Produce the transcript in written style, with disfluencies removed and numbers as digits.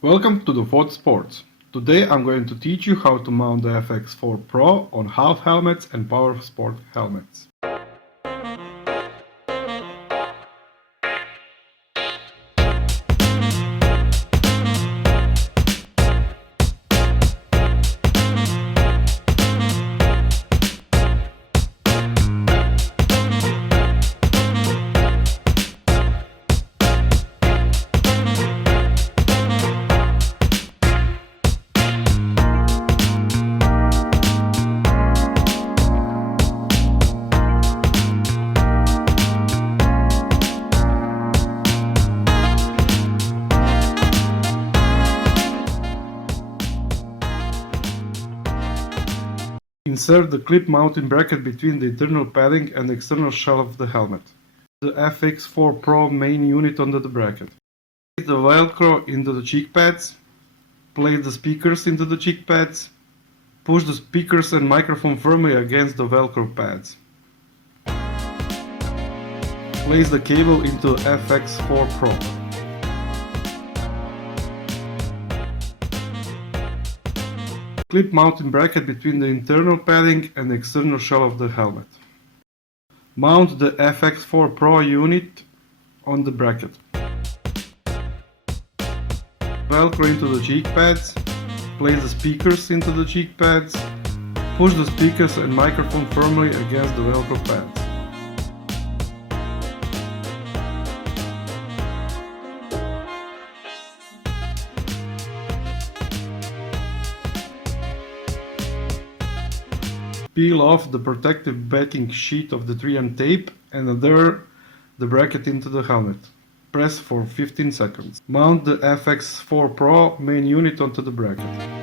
Welcome to the Fodsports. Today I'm going to teach you how to mount the FX4 PRO on half helmets and power sport helmets. Insert the clip mounting bracket between the internal padding and the external shell of the helmet. The FX4 PRO main unit under the bracket. Place the Velcro into the cheek pads. Place the speakers into the cheek pads. Push the speakers and microphone firmly against the Velcro pads. Place the cable into FX4 PRO. Clip mounting bracket between the internal padding and the external shell of the helmet. Mount the FX4 PRO unit on the bracket. Velcro into the cheek pads. Place the speakers into the cheek pads. Push the speakers and microphone firmly against the Velcro pads. Peel off the protective backing sheet of the 3M tape and adhere the bracket into the helmet. Press for 15 seconds. Mount the FX4 PRO main unit onto the bracket.